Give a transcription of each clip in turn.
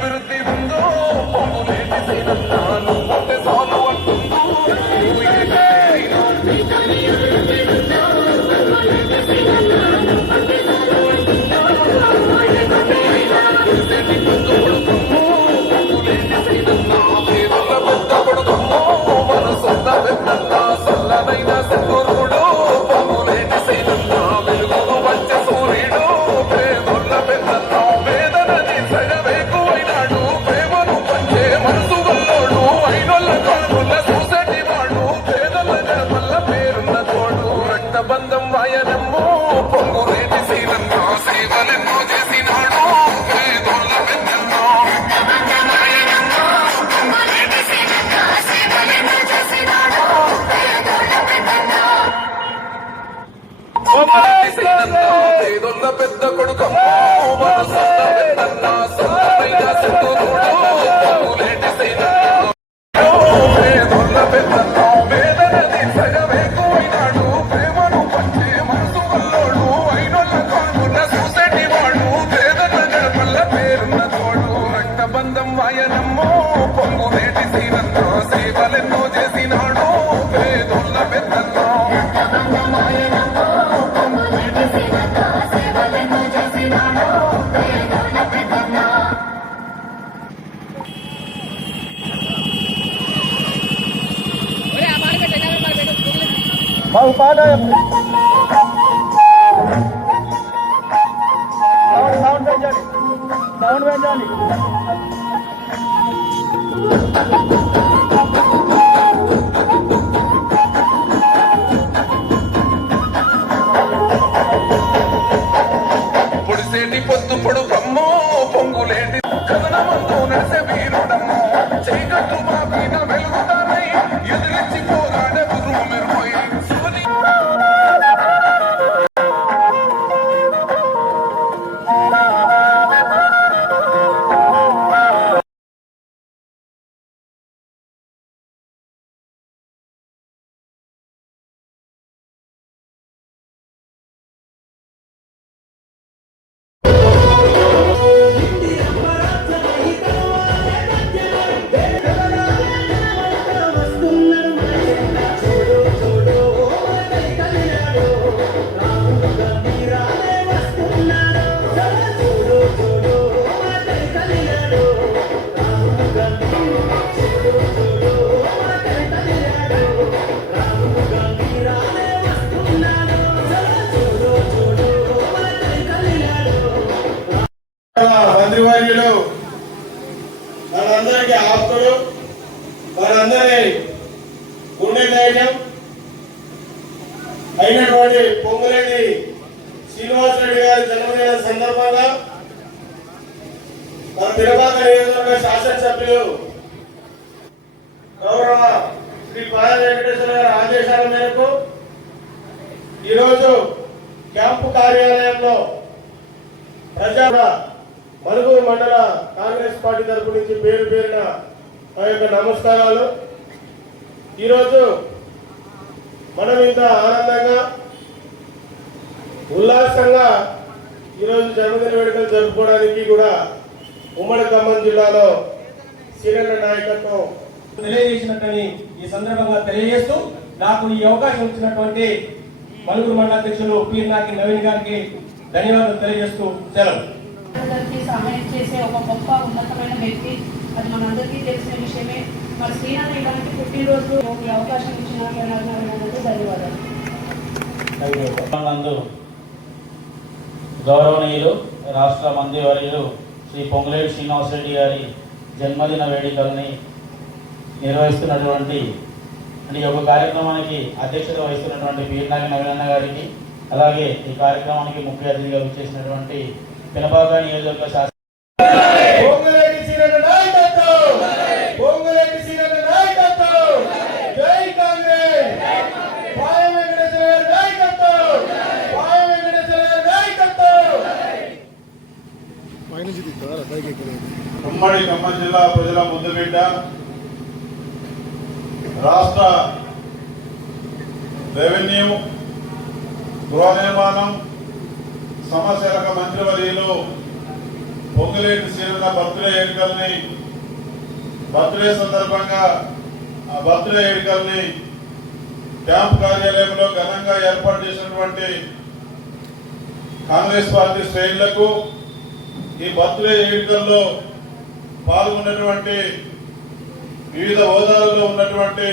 everything. చెరువుల తోడు రక్తబంధం వాయనమ్మో పొంగు వేటి సీనంతో సేవలెన్నో చేసినాడు పేదోళ్ళ పెద్దల్లో. బాగు శ్రీ పాద వెంకటేశ్వర గారి ఆదేశాల మేరకు ఈరోజు క్యాంపు కార్యాలయంలో ప్రజా మలుగురు మండల కాంగ్రెస్ పార్టీ తరపు నుంచి పేరు పేరిన మా యొక్క నమస్కారాలు. ఈరోజు మనం ఇంత ఆనందంగా ఉల్లాసంగా ఈరోజు జన్మదిన వేడుకలు జరుపుకోవడానికి కూడా ఉమ్మడి ఖమ్మం జిల్లాలో సీనియర్ల నాయకత్వం తెలియజేసినట్టని ఈ సందర్భంగా తెలియజేస్తూ నాకు ఈ అవకాశం ఇచ్చినటువంటి మలుగురు మండల అధ్యక్షులు పీర్నాకి నవీన్ గారికి ధన్యవాదాలు తెలియజేస్తూ సెలవు. సహాయం చేసే ఒక గొప్ప ఉన్నతమైన వ్యక్తి. అది మనందరికీ తెలిసిన విషయమే. మరి శ్రీనాథ్ ఇలాంటి పుట్టినరోజు ఈ అవకాశం ఇచ్చిన ధన్యవాదాలు. గౌరవనీయులు రాష్ట్ర మంత్రివర్యులు శ్రీ పొంగులేటి శ్రీనివాసరెడ్డి గారి జన్మదిన వేడుకల్ని నిర్వహిస్తున్నటువంటి అంటే ఈ యొక్క కార్యక్రమానికి అధ్యక్షత వహిస్తున్నటువంటి పీర్నాగి నవీనన్న గారికి అలాగే ఈ కార్యక్రమానికి ముఖ్య అతిథిగా విచ్చేసినటువంటి పినపాక నియోజకవర్గ శాసన నాయకత్వం! ఉమ్మడి ఖమ్మం జిల్లా ప్రజల ముద్దుబిడ్డ రాష్ట్ర రెవెన్యూ గృహ నిర్మాణం సమస్యలకు మంత్రివర్యులు పొంగులేటి సీనన్న బర్త్డే వేడుకల్ని బర్త్డే సందర్భంగా ఆ బర్త్డే వేడుకల్ని క్యాంప్ కార్యాలయంలో ఘనంగా ఏర్పాటు చేసినటువంటి కాంగ్రెస్ పార్టీ శ్రేణులకు ఈ బర్త్డే వేడుకల్లో పాల్గొన్నటువంటి వివిధ హోదాలలో ఉన్నటువంటి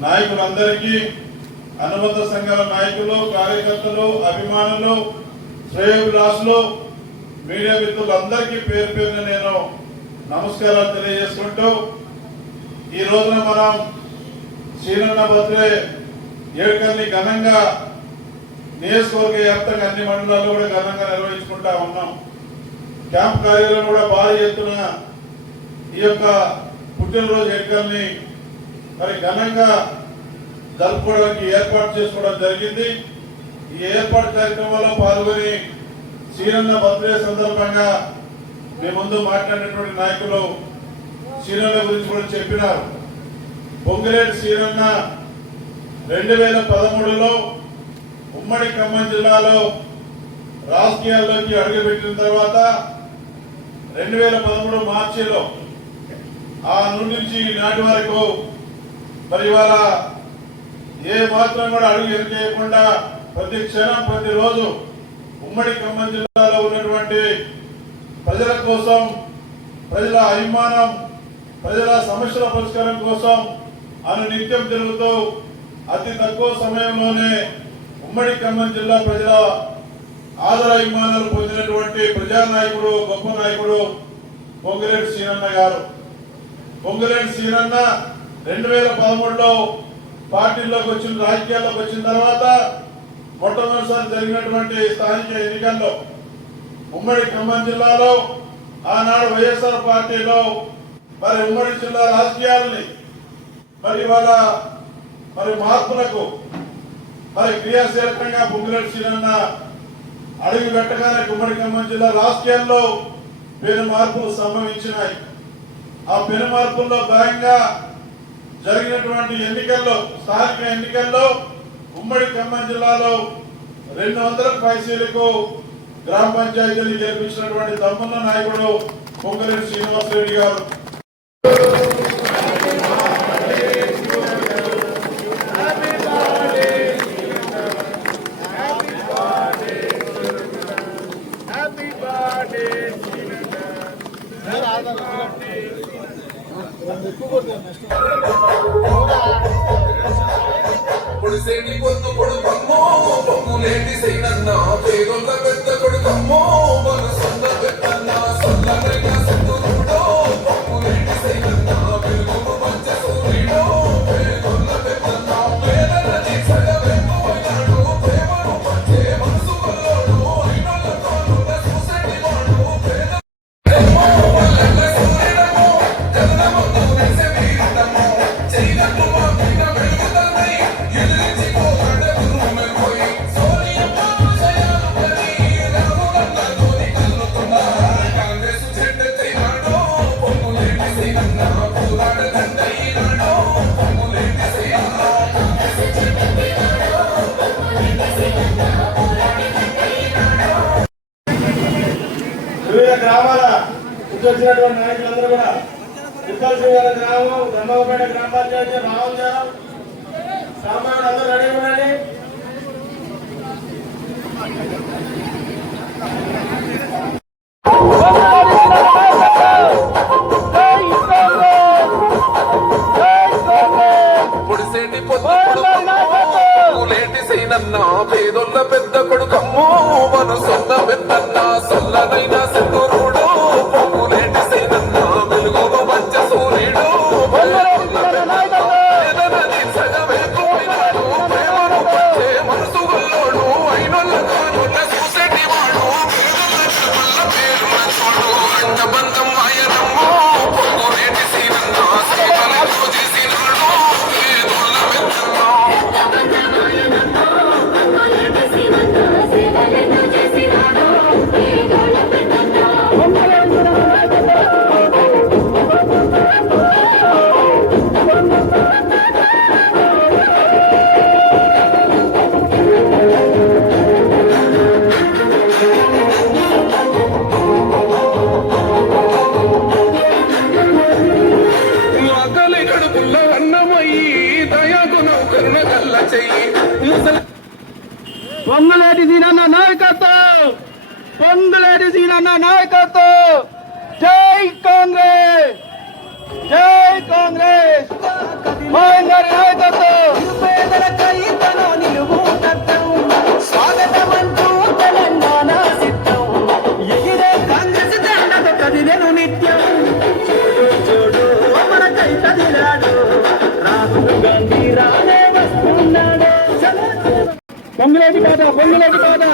నాయకులందరికీ అనుబంధ సంఘాల నాయకులు కార్యకర్తలు అభిమానులు శ్రేయోభిలాసులు మీడియా మిత్రులందరికీ పేరు పేరున నేను నమస్కారాలు తెలియజేసుకుంటూ ఈ రోజున మనం శ్రీరన్న బర్త్డే ఏడుకల్ని ఘనంగా నియోజకవర్గ వ్యాప్తంగా అన్ని మండలాల్లో కూడా ఘనంగా నిర్వహించుకుంటా ఉన్నాం. క్యాంప్ కార్యాలయం కూడా భారీ ఎత్తున ఈ యొక్క పుట్టినరోజు వేడుకల్ని మరి ఘనంగా జరుపుకోవడానికి ఏర్పాటు చేసుకోవడం జరిగింది. ఈ ఏర్పాటు కార్యక్రమంలో పాల్గొని శ్రీరంగ బర్త్డే సందర్భంగా మీ ముందు మాట్లాడినటువంటి నాయకులు శ్రీరంగ గురించి కూడా చెప్పినారు. పొంగిరెడ్డి శ్రీరంగ రెండు వేల పదమూడులో ఉమ్మడి ఖమ్మం జిల్లాలో రాజకీయాల్లోకి అడుగుపెట్టిన తర్వాత రెండు వేల పదమూడు మార్చిలో ఆ నుండి నుంచి నాటి వరకు మరి ఇవాళ ఏ మాత్రం కూడా అడుగు ఎరికేయకుండా ప్రతి క్షణం ప్రతి రోజు ఉమ్మడి ఖమ్మం జిల్లాలో ఉన్నటువంటి ప్రజల కోసం ప్రజల అభిమానం ప్రజల సమస్యల పరిష్కారం కోసం అను నిత్యం తిరుగుతూ అతి తక్కువ సమయంలోనే ఉమ్మడి ఖమ్మం జిల్లా ప్రజల ఆదరాభిమానాలు పొందినటువంటి ప్రజానాయకుడు గొప్ప నాయకుడు పొంగిరెడ్డి సీనన్న గారు. పొంగులేని శ్రీరన్న రెండు వేల పదమూడులో పార్టీలోకి వచ్చిన రాజకీయాల్లోకి వచ్చిన తర్వాత మొట్టమొదటిసారి జరిగినటువంటి స్థానిక ఎన్నికల్లో ఉమ్మడి ఖమ్మం జిల్లాలో ఆనాడు వైఎస్ఆర్ పార్టీలో మరి ఉమ్మడి జిల్లా రాజకీయాలని మరి వాళ్ళ మరి మార్పులకు మరి క్రియాశీలకంగా పొంగిరెడ్డి శ్రీరన్న అడుగు పెట్టగానే ఉమ్మడి ఖమ్మం జిల్లా రాజకీయాల్లో వేరు మార్పులు సంభవించినాయి. ఆ పెనుమార్పుల్లో భాగంగా జరిగినటువంటి ఎన్నికల్లో స్థానిక ఎన్నికల్లో ఉమ్మడి ఖమ్మం జిల్లాలో రెండు వందల పైసీలకు గ్రామ పంచాయతీలు గెలిపించినటువంటి తమ్మున్న నాయకుడు పొంగలేని శ్రీనివాసరెడ్డి గారు. పొడిసేటి పొద్దు కొడుకమ్మో పొంగులేటి సైనన్న పేదొల్ల పెద్ద కొడుకమ్మో మనసు వచ్చినటువంటి నాయకులందరూ కూడా తిప్పలసింగల గ్రామం బ్రహ్మపేట గ్రామ పంచాయతీ రావంజారం సామాన్యుడు అందరూ రెడీ ఉండండి. పొడిసేటి కాదా పొంగులేటి కాదా